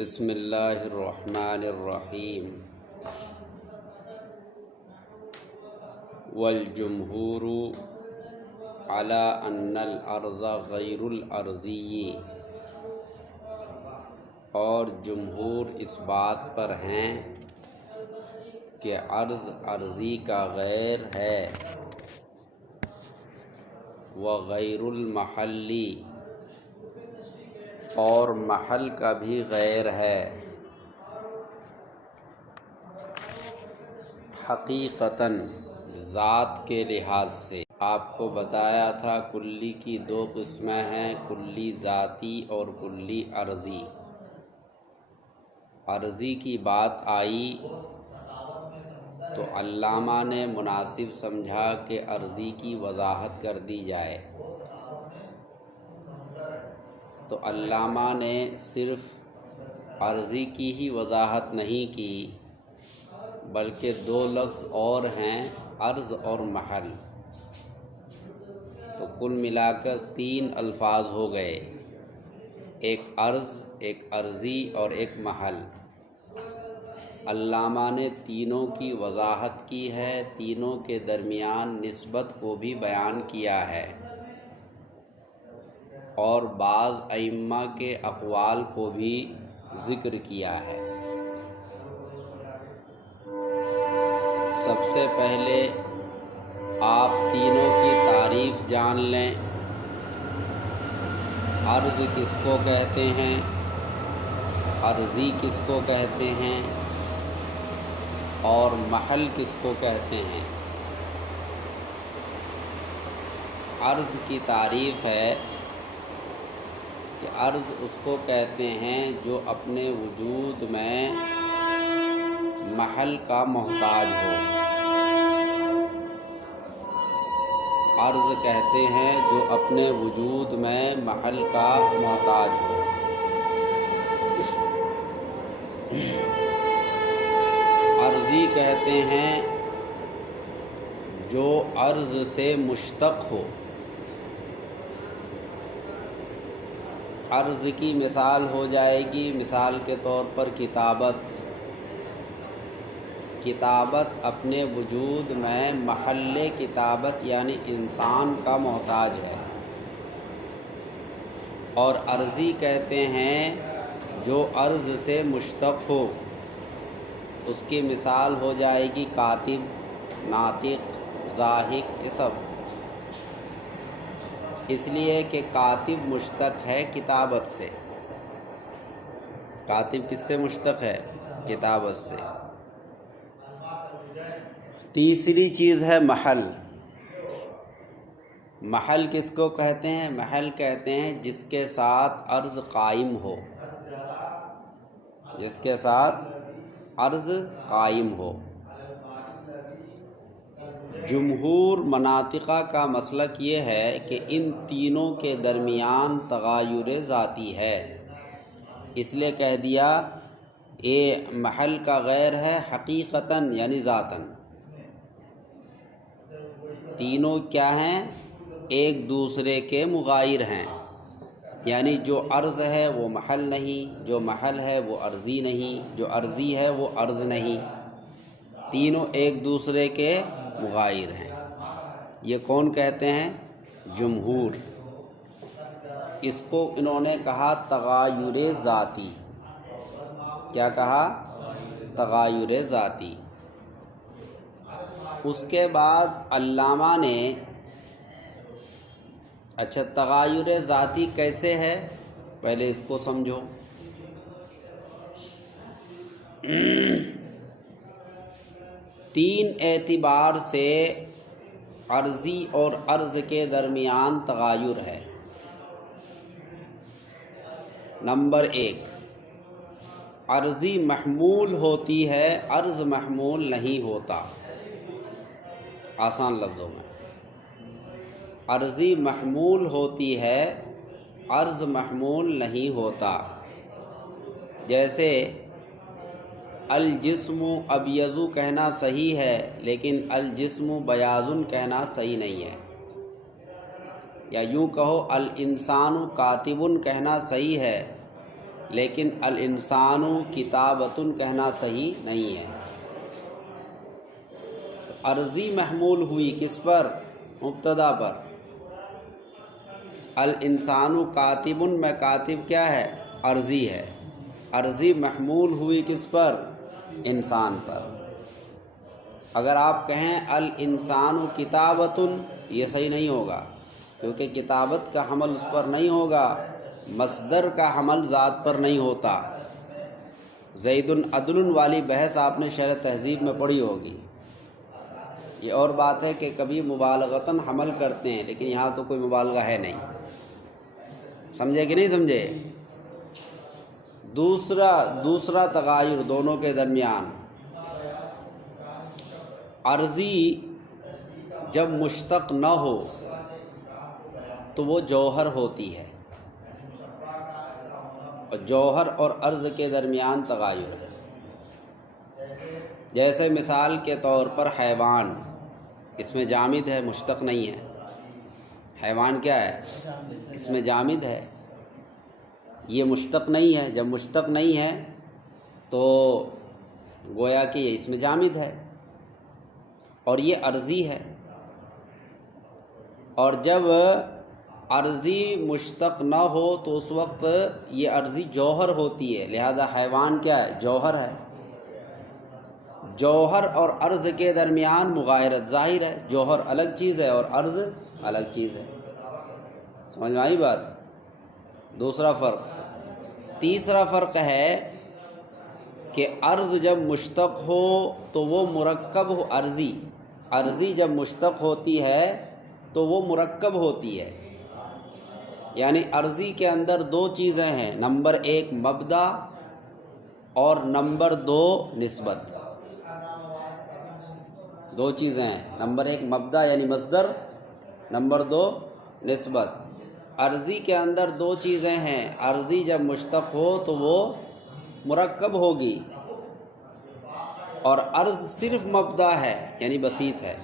بسم اللہ الرحمن الرحیم والجمہور علی ان الارض غیر الارضی، اور جمہور اس بات پر ہیں کہ ارض ارضی کا غیر ہے، وغیر المحلی، اور محل کا بھی غیر ہے۔ حقیقتاً ذات کے لحاظ سے آپ کو بتایا تھا کلی کی دو قسمیں ہیں، کلی ذاتی اور کلی عرضی۔ عرضی کی بات آئی تو علامہ نے مناسب سمجھا کہ عرضی کی وضاحت کر دی جائے، تو علامہ نے صرف عرضی کی ہی وضاحت نہیں کی، بلکہ دو لفظ اور ہیں، عرض اور محل، تو کل ملا کر تین الفاظ ہو گئے، ایک عرض، ایک عرضی اور ایک محل۔ علامہ نے تینوں کی وضاحت کی ہے، تینوں کے درمیان نسبت کو بھی بیان کیا ہے، اور بعض ائمہ کے اقوال کو بھی ذکر کیا ہے۔ سب سے پہلے آپ تینوں کی تعریف جان لیں۔ عرض کس کو کہتے ہیں، عرضی کس کو کہتے ہیں، اور محل کس کو کہتے ہیں۔ عرض کی تعریف ہے کہ عرض اس کو کہتے ہیں جو اپنے وجود میں محل کا محتاج ہو۔ عرض کہتے ہیں جو اپنے وجود میں محل کا محتاج ہو۔ عرضی کہتے ہیں جو عرض سے مشتق ہو۔ عرض کی مثال ہو جائے گی، مثال کے طور پر کتابت۔ کتابت اپنے وجود میں محل کتابت یعنی انسان کا محتاج ہے۔ اور عرضی کہتے ہیں جو عرض سے مشتق ہو، اس کی مثال ہو جائے گی کاتب، ناطق، ضاحک، یہ سب۔ اس لیے کہ کاتب مشتق ہے کتابت سے۔ کاتب کس سے مشتق ہے؟ کتابت سے۔ تیسری چیز ہے محل۔ محل کس کو کہتے ہیں؟ محل کہتے ہیں جس کے ساتھ عرض قائم ہو، جس کے ساتھ عرض قائم ہو۔ جمہور مناطقہ کا مسلک یہ ہے کہ ان تینوں کے درمیان تغایر ذاتی ہے، اس لیے کہہ دیا یہ محل کا غیر ہے حقیقتاً یعنی ذاتاً۔ تینوں کیا ہیں؟ ایک دوسرے کے مغایر ہیں، یعنی جو عرض ہے وہ محل نہیں، جو محل ہے وہ عرضی نہیں، جو عرضی ہے وہ عرض نہیں، تینوں ایک دوسرے کے مغایر ہیں۔ یہ کون کہتے ہیں؟ جمہور۔ اس کو انہوں نے کہا تغایر ذاتی۔ کیا کہا؟ تغایر ذاتی۔ اس کے بعد علامہ نے اچھا تغایر ذاتی کیسے ہے پہلے اس کو سمجھو۔ تین اعتبار سے عرضی اور عرض کے درمیان تغایر ہے۔ نمبر ایک، عرضی محمول ہوتی ہے، عرض محمول نہیں ہوتا۔ آسان لفظوں میں، عرضی محمول ہوتی ہے، عرض محمول نہیں ہوتا۔ جیسے الجسم ابیض کہنا صحیح ہے، لیکن الجسم بیاض کہنا صحیح نہیں ہے۔ یا یوں کہو الانسان کاتب کہنا صحیح ہے، لیکن الانسان کتابۃ کہنا صحیح نہیں ہے۔ تو عرضی محمول ہوئی کس پر؟ مبتدا پر۔ الانسان کاتب، میں کاتب کیا ہے؟ عرضی ہے۔ عرضی محمول ہوئی کس پر؟ انسان پر۔ اگر آپ کہیں الانسان کتابۃ، یہ صحیح نہیں ہوگا، کیونکہ کتابت کا حمل اس پر نہیں ہوگا، مصدر کا حمل ذات پر نہیں ہوتا۔ زید عدل والی بحث آپ نے شرح تہذیب میں پڑھی ہوگی۔ یہ اور بات ہے کہ کبھی مبالغتاً حمل کرتے ہیں، لیکن یہاں تو کوئی مبالغہ ہے نہیں۔ سمجھے کہ نہیں سمجھے؟ دوسرا تغایر دونوں کے درمیان، عرضی جب مشتق نہ ہو تو وہ جوہر ہوتی ہے، اور جوہر اور عرض کے درمیان تغایر ہے۔ جیسے مثال کے طور پر حیوان، اس میں جامد ہے، مشتق نہیں ہے۔ حیوان کیا ہے؟ اس میں جامد ہے، یہ مشتق نہیں ہے۔ جب مشتق نہیں ہے تو گویا کہ یہ اس میں جامد ہے، اور یہ عرضی ہے۔ اور جب عرضی مشتق نہ ہو تو اس وقت یہ عرضی جوہر ہوتی ہے، لہذا حیوان کیا ہے؟ جوہر ہے۔ جوہر اور عرض کے درمیان مغایرت ظاہر ہے، جوہر الگ چیز ہے اور عرض الگ چیز ہے۔ سمجھ میں آئی بات؟ دوسرا فرق۔ تیسرا فرق ہے کہ عرض جب مشتق ہو تو وہ مرکب ہو، عرضی جب مشتق ہوتی ہے تو وہ مرکب ہوتی ہے، یعنی عرضی کے اندر دو چیزیں ہیں، نمبر ایک مبدا اور نمبر دو نسبت۔ دو چیزیں ہیں، نمبر ایک مبدا یعنی مصدر، نمبر دو نسبت۔ عرضی کے اندر دو چیزیں ہیں، عرضی جب مشتق ہو تو وہ مرکب ہوگی، اور عرض صرف مبدا ہے یعنی بسیط ہے،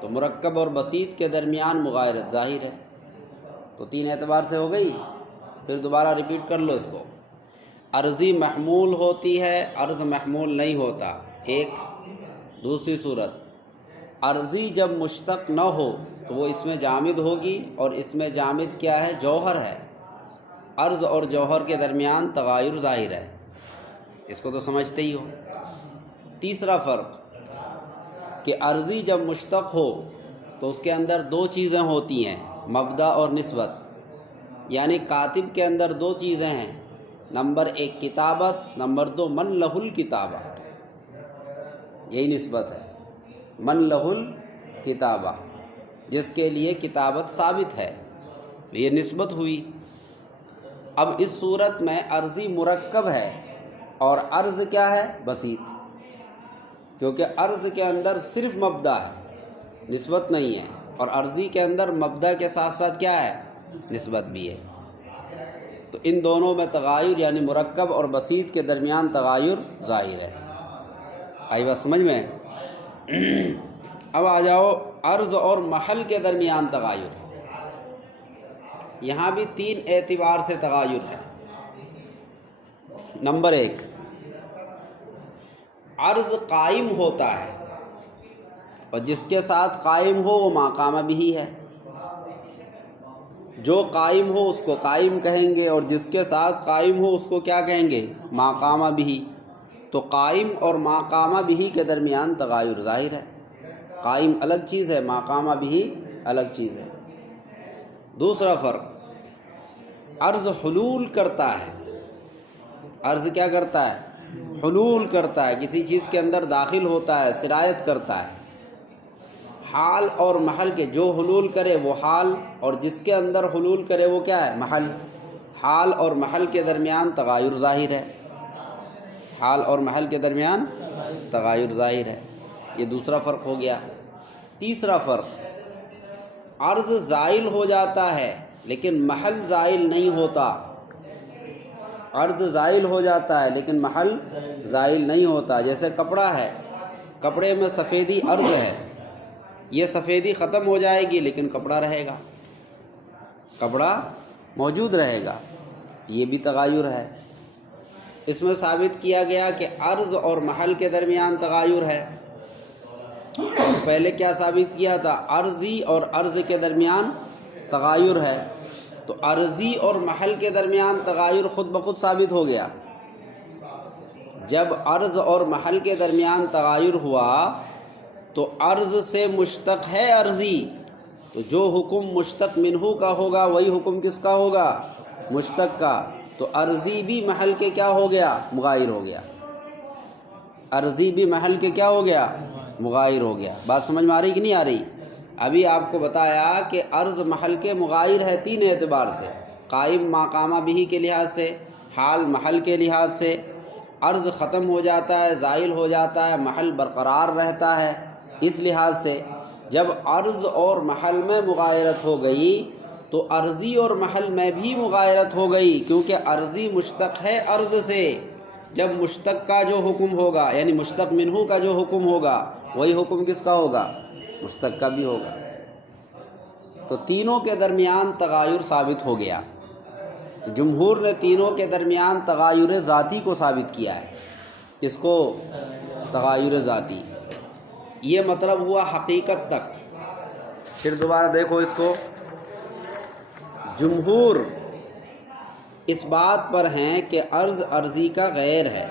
تو مرکب اور بسیط کے درمیان مغایرت ظاہر ہے۔ تو تین اعتبار سے ہو گئی، پھر دوبارہ ریپیٹ کر لو اس کو۔ عرضی محمول ہوتی ہے، عرض محمول نہیں ہوتا، ایک۔ دوسری صورت، عرضی جب مشتق نہ ہو تو وہ اس میں جامد ہوگی، اور اس میں جامد کیا ہے؟ جوہر ہے۔ عرض اور جوہر کے درمیان تغایر ظاہر ہے، اس کو تو سمجھتے ہی ہو۔ تیسرا فرق کہ عرضی جب مشتق ہو تو اس کے اندر دو چیزیں ہوتی ہیں، مبدا اور نسبت، یعنی کاتب کے اندر دو چیزیں ہیں، نمبر ایک کتابت، نمبر دو من لہ الکتابہ، یہی نسبت ہے، من لہ الکتابہ، جس کے لیے کتابت ثابت ہے، یہ نسبت ہوئی۔ اب اس صورت میں عرضی مرکب ہے اور عرض کیا ہے؟ بسیط، کیونکہ عرض کے اندر صرف مبدا ہے، نسبت نہیں ہے، اور عرضی کے اندر مبدا کے ساتھ ساتھ کیا ہے؟ نسبت بھی ہے۔ تو ان دونوں میں تغایر یعنی مرکب اور بسیط کے درمیان تغایر ظاہر ہے۔ آئی بات سمجھ میں؟ اب آ جاؤ عرض اور محل کے درمیان تغایر۔ یہاں بھی تین اعتبار سے تغایر ہے۔ نمبر ایک، عرض قائم ہوتا ہے، اور جس کے ساتھ قائم ہو وہ ما قام بھی ہے، جو قائم ہو اس کو قائم کہیں گے، اور جس کے ساتھ قائم ہو اس کو کیا کہیں گے؟ ما قام بھی۔ تو قائم اور ما قام بھی کے درمیان تغایر ظاہر ہے، قائم الگ چیز ہے، ما قام بھی الگ چیز ہے۔ دوسرا فرق، عرض حلول کرتا ہے، عرض کیا کرتا ہے؟ حلول کرتا ہے، کسی چیز کے اندر داخل ہوتا ہے، سرایت کرتا ہے۔ حال اور محل کے، جو حلول کرے وہ حال، اور جس کے اندر حلول کرے وہ کیا ہے؟ محل۔ حال اور محل کے درمیان تغایر ظاہر ہے، حال اور محل کے درمیان تغایر ظاہر ہے، یہ دوسرا فرق ہو گیا۔ تیسرا فرق، عرض زائل ہو جاتا ہے لیکن محل زائل نہیں ہوتا، عرض زائل ہو جاتا ہے لیکن محل زائل نہیں ہوتا۔ جیسے کپڑا ہے، کپڑے میں سفیدی عرض ہے، یہ سفیدی ختم ہو جائے گی لیکن کپڑا رہے گا، کپڑا موجود رہے گا، یہ بھی تغایر ہے۔ اس میں ثابت کیا گیا کہ عرض اور محل کے درمیان تغایر ہے، اور پہلے کیا ثابت کیا تھا؟ عرضی اور عرض کے درمیان تغایر ہے، تو عرضی اور محل کے درمیان تغایر خود بخود ثابت ہو گیا۔ جب عرض اور محل کے درمیان تغایر ہوا تو عرض سے مشتق ہے عرضی، تو جو حکم مشتق منہو کا ہوگا وہی حکم کس کا ہوگا؟ مشتق کا۔ تو عرضی بھی محل کے کیا ہو گیا؟ مغایر ہو گیا۔ عرضی بھی محل کے کیا ہو گیا؟ مغایر ہو گیا۔ بات سمجھ میں آ رہی کہ نہیں آ رہی؟ ابھی آپ کو بتایا کہ عرض محل کے مغایر ہے تین اعتبار سے، قائم مقامہ بھی کے لحاظ سے، حال محل کے لحاظ سے۔ عرض ختم ہو جاتا ہے، زائل ہو جاتا ہے، محل برقرار رہتا ہے، اس لحاظ سے جب عرض اور محل میں مغایرت ہو گئی تو عرضی اور محل میں بھی مغایرت ہو گئی، کیونکہ عرضی مشتق ہے عرض سے۔ جب مشتق کا جو حکم ہوگا یعنی مشتق منہو کا جو حکم ہوگا وہی حکم کس کا ہوگا؟ مشتق کا بھی ہوگا۔ تو تینوں کے درمیان تغایر ثابت ہو گیا۔ تو جمہور نے تینوں کے درمیان تغایر ذاتی کو ثابت کیا ہے۔ کس کو؟ تغایر ذاتی۔ یہ مطلب ہوا حقیقت تک۔ پھر دوبارہ دیکھو اس کو، جمہور اس بات پر ہیں کہ عرض عرضی کا غیر ہے،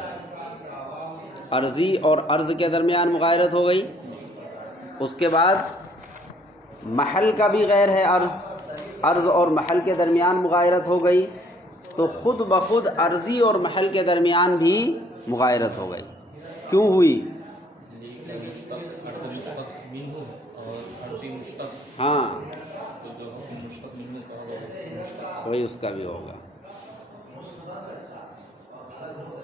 عرضی اور عرض کے درمیان مغایرت ہو گئی، اس کے بعد محل کا بھی غیر ہے، عرض اور محل کے درمیان مغایرت ہو گئی، تو خود بخود عرضی اور محل کے درمیان بھی مغایرت ہو گئی۔ کیوں ہوئی؟ ہاں، وہی اس کا بھی ہوگا۔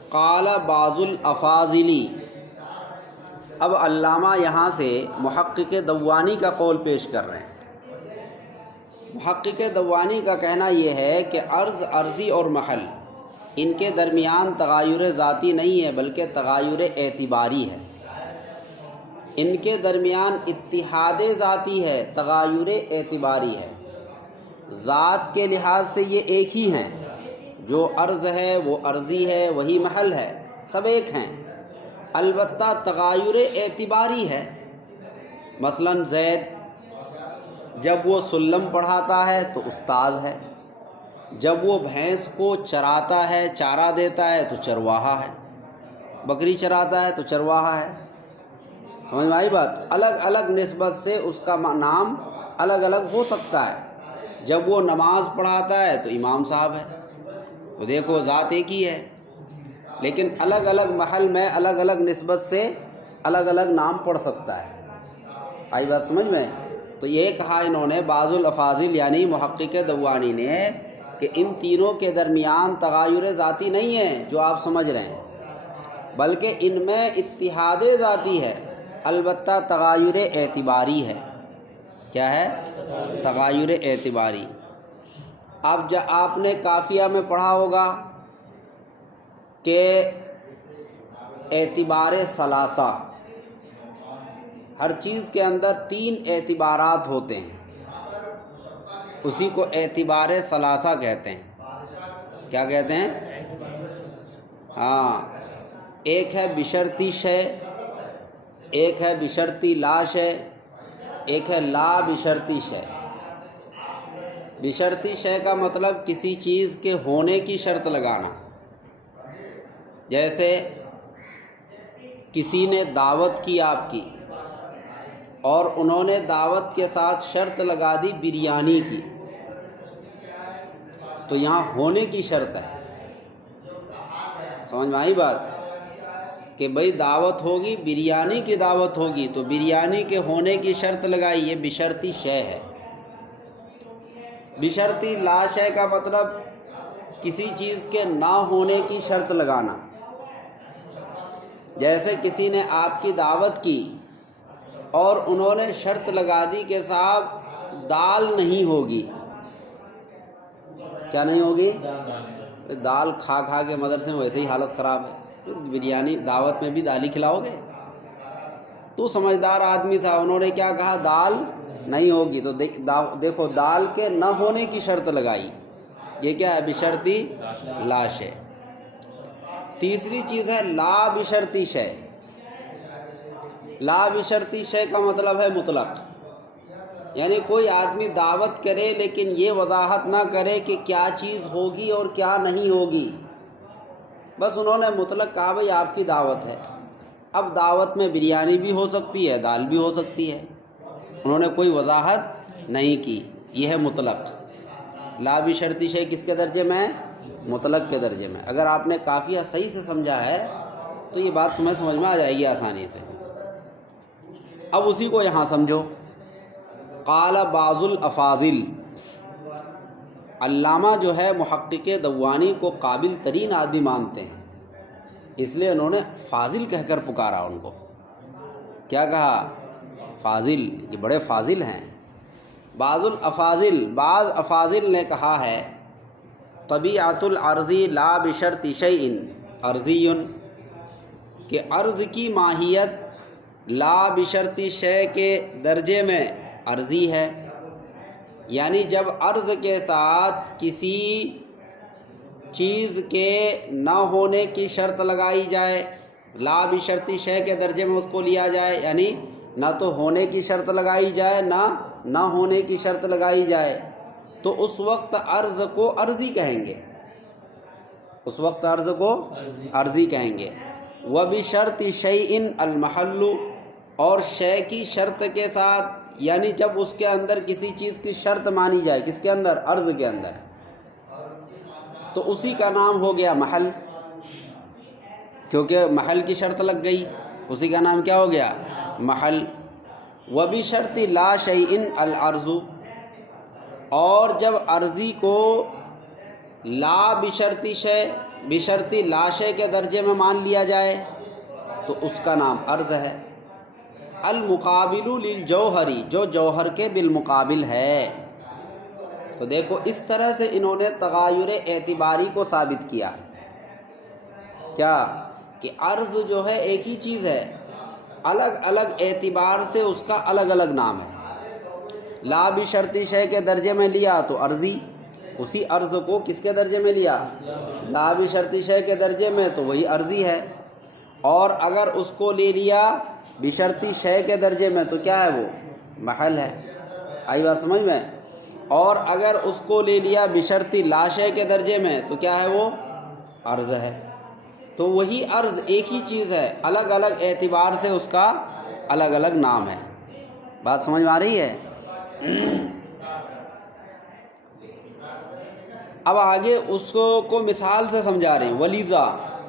قال بعض الافاضلی، اب علامہ یہاں سے محقق دوانی کا قول پیش کر رہے ہیں۔ محقق دوانی کا کہنا یہ ہے کہ عرض، عرضی اور محل ان کے درمیان تغایر ذاتی نہیں ہے بلکہ تغایر اعتباری ہے، ان کے درمیان اتحاد ذاتی ہے، تغایر اعتباری ہے۔ ذات کے لحاظ سے یہ ایک ہی ہیں، جو عرض ہے وہ عرضی ہے، وہی محل ہے، سب ایک ہیں، البتہ تغایر اعتباری ہے۔ مثلا زید جب وہ سلم پڑھاتا ہے تو استاد ہے، جب وہ بھینس کو چراتا ہے، چارہ دیتا ہے تو چرواہا ہے، بکری چراتا ہے تو چرواہا ہے۔ سمجھ میں آئی بات؟ الگ الگ نسبت سے اس کا نام الگ الگ ہو سکتا ہے۔ جب وہ نماز پڑھاتا ہے تو امام صاحب ہے، تو دیکھو ذات ایک ہی ہے، لیکن الگ الگ محل میں الگ الگ نسبت سے الگ الگ نام پڑ سکتا ہے۔ آئی بات سمجھ میں؟ تو یہ کہا انہوں نے بعض الافاضل یعنی محقق دوانی نے کہ ان تینوں کے درمیان تغایر ذاتی نہیں ہے جو آپ سمجھ رہے ہیں، بلکہ ان میں اتحاد ذاتی ہے، البتہ تغایر اعتباری ہے۔ کیا ہے؟ تغایر اعتباری۔ اب آپ نے کافیہ میں پڑھا ہوگا کہ اعتبار ثلاثہ، ہر چیز کے اندر تین اعتبارات ہوتے ہیں، اسی کو اعتبار ثلاثہ کہتے ہیں۔ کیا کہتے ہیں؟ ہاں، ایک ہے بشرطی شے، ایک ہے بشرطی لا شے، ایک ہے لا بشرطی شے۔ بشرطی شے کا مطلب کسی چیز کے ہونے کی شرط لگانا، جیسے کسی نے دعوت کی آپ کی اور انہوں نے دعوت کے ساتھ شرط لگا دی بریانی کی، تو یہاں ہونے کی شرط ہے۔ سمجھ میں آئی بات؟ کہ بھئی دعوت ہوگی، بریانی کی دعوت ہوگی، تو بریانی کے ہونے کی شرط لگائی، یہ بشرطی شے ہے۔ بشرطی لا شے کا مطلب کسی چیز کے نہ ہونے کی شرط لگانا، جیسے کسی نے آپ کی دعوت کی اور انہوں نے شرط لگا دی کہ صاحب دال نہیں ہوگی۔ کیا نہیں ہوگی؟ دال کھا کھا کے مدرسے میں ویسے ہی حالت خراب ہے، بریانی دعوت میں بھی دال ہی کھلاؤ گے؟ تو سمجھدار آدمی تھا، انہوں نے کیا کہا؟ دال نہیں ہوگی، تو دیکھو دال کے نہ ہونے کی شرط لگائی، یہ کیا ہے؟ بشرطی لا شے۔ تیسری چیز ہے لا بشرطی شے۔ لا بشرطی شے کا مطلب ہے مطلق، یعنی کوئی آدمی دعوت کرے لیکن یہ وضاحت نہ کرے کہ کیا چیز ہوگی اور کیا نہیں ہوگی، بس انہوں نے مطلق کہا بھئی آپ کی دعوت ہے۔ اب دعوت میں بریانی بھی ہو سکتی ہے، دال بھی ہو سکتی ہے، انہوں نے کوئی وضاحت نہیں کی، یہ ہے مطلق۔ لا بشرطی شے کس کے درجے میں؟ مطلق کے درجے میں۔ اگر آپ نے کافیہ صحیح سے سمجھا ہے تو یہ بات تمہیں سمجھ میں آ جائے گی آسانی سے۔ اب اسی کو یہاں سمجھو۔ قال بعض الافاضل، علامہ جو ہے محقق دوانی کو قابل ترین آدمی مانتے ہیں، اس لیے انہوں نے فاضل کہہ کر پکارا ان کو۔ کیا کہا؟ فاضل، یہ بڑے فاضل ہیں۔ بعض الافاضل، بعض افاضل نے کہا ہے طبیعت العرضی لا بشرط شیء عرضی، کہ عرض کی ماہیت لا بشرط شے کے درجے میں عرضی ہے، یعنی جب عرض کے ساتھ کسی چیز کے نہ ہونے کی شرط لگائی جائے، لا بشرط شے کے درجے میں اس کو لیا جائے، یعنی نہ تو ہونے کی شرط لگائی جائے نہ ہونے کی شرط لگائی جائے، تو اس وقت عرض کو عرضی کہیں گے، اس وقت عرض کو عرضی کہیں گے۔ وَبِشَرْطِ شَيْءٍ الْمَحَلُّ، اور شے کی شرط کے ساتھ، یعنی جب اس کے اندر کسی چیز کی شرط مانی جائے، کس کے اندر؟ عرض کے اندر، تو اسی کا نام ہو گیا محل، کیونکہ محل کی شرط لگ گئی، اسی کا نام کیا ہو گیا؟ محل۔ وَبِشَرْطِ لَا شَيْءٍ الْعَرْضُ، اور جب عرضی کو لا بشرطی شے، بشرطی لا شے کے درجے میں مان لیا جائے تو اس کا نام عرض ہے۔ المقابل للجوہری، جو جوہر کے بالمقابل ہے۔ تو دیکھو اس طرح سے انہوں نے تغایر اعتباری کو ثابت کیا، کیا کہ عرض جو ہے ایک ہی چیز ہے، الگ الگ اعتبار سے اس کا الگ الگ نام ہے۔ لا بشرطی شے کے درجے میں لیا تو عرضی، اسی عرض کو کس کے درجے میں لیا؟ لا بشرطی شے کے درجے میں، تو وہی عرضی ہے۔ اور اگر اس کو لے لیا بشرطی شے کے درجے میں تو کیا ہے؟ وہ محل ہے۔ آئی بات سمجھ میں؟ اور اگر اس کو لے لیا بشرطی لا شے کے درجے میں تو کیا ہے؟ وہ عرض ہے۔ تو وہی عرض ایک ہی چیز ہے، الگ الگ اعتبار سے اس کا الگ الگ نام ہے۔ بات سمجھ میں آ رہی ہے؟ اب آگے اس کو مثال سے سمجھا رہے ہیں۔ ولیذا،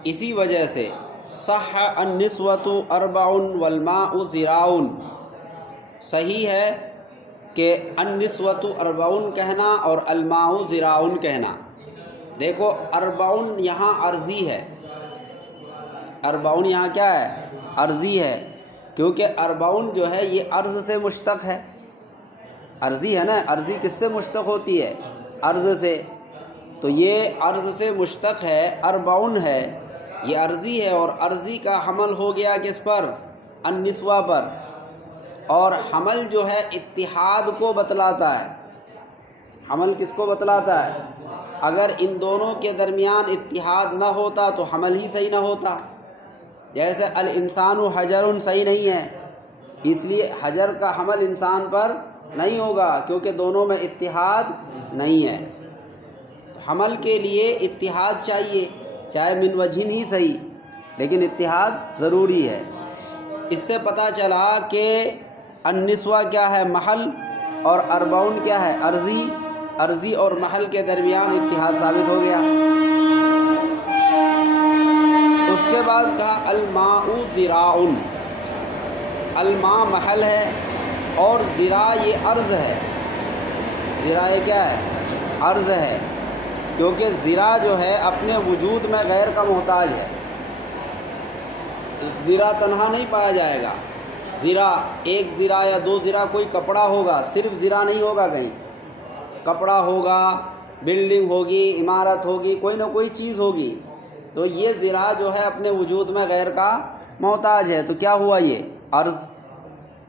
اسی وجہ سے، صح النسوۃ اربع والماء ذراع، صحیح ہے کہ النسوۃ اربع کہنا اور الماء ذراع کہنا۔ دیکھو اربع یہاں عرضی ہے، اربع یہاں کیا ہے؟ عرضی ہے، کیونکہ اربع جو ہے یہ عرض سے مشتق ہے، عرضی ہے نا، عرضی کس سے مشتق ہوتی ہے؟ عرض سے، تو یہ عرض سے مشتق ہے، اربع ہے، یہ عرضی ہے، اور عرضی کا حمل ہو گیا کس پر؟ النسوہ پر، اور حمل جو ہے اتحاد کو بتلاتا ہے۔ حمل کس کو بتلاتا ہے؟ اگر ان دونوں کے درمیان اتحاد نہ ہوتا تو حمل ہی صحیح نہ ہوتا۔ جیسے الانسان حجر صحیح نہیں ہے، اس لیے حجر کا حمل انسان پر نہیں ہوگا، کیونکہ دونوں میں اتحاد نہیں ہے۔ حمل کے لیے اتحاد چاہیے، چاہے من وجہن ہی صحیح، لیکن اتحاد ضروری ہے۔ اس سے پتہ چلا کہ النسوہ کیا ہے؟ محل، اور اربع کیا ہے؟ عرضی۔ عرضی اور محل کے درمیان اتحاد ثابت ہو گیا۔ اس کے بعد کہا الماء ذراع، الماء محل ہے اور ذراع یہ عرض ہے۔ ذراع یہ کیا ہے؟ عرض ہے، کیونکہ ذراع جو ہے اپنے وجود میں غیر کا محتاج ہے، ذراع تنہا نہیں پایا جائے گا۔ ذراع ایک ذراع یا دو ذراع، کوئی کپڑا ہوگا، صرف ذراع نہیں ہوگا، کہیں کپڑا ہوگا، بلڈنگ ہوگی، عمارت ہوگی، کوئی نہ کوئی چیز ہوگی، تو یہ ذراع جو ہے اپنے وجود میں غیر کا محتاج ہے، تو کیا ہوا؟ یہ عرض۔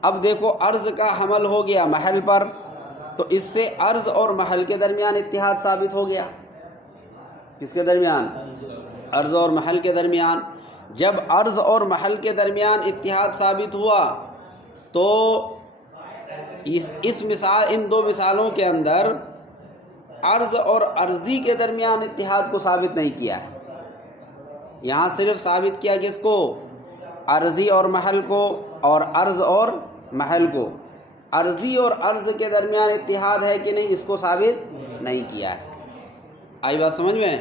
اب دیکھو عرض کا حمل ہو گیا محل پر، تو اس سے عرض اور محل کے درمیان اتحاد ثابت ہو گیا۔ کس کے درمیان؟ عرض اور محل کے درمیان. جب عرض اور محل کے درمیان اتحاد ثابت ہوا تو اس مثال ان دو مثالوں کے اندر عرض اور عرضی کے درمیان اتحاد کو ثابت نہیں کیا ہے. یہاں صرف ثابت کیا کس کو؟ عرضی اور محل کو، اور عرض اور محل کو. عرضی اور عرض کے درمیان اتحاد ہے کہ نہیں، اس کو ثابت نہیں کیا ہے. آئی بات سمجھ میں؟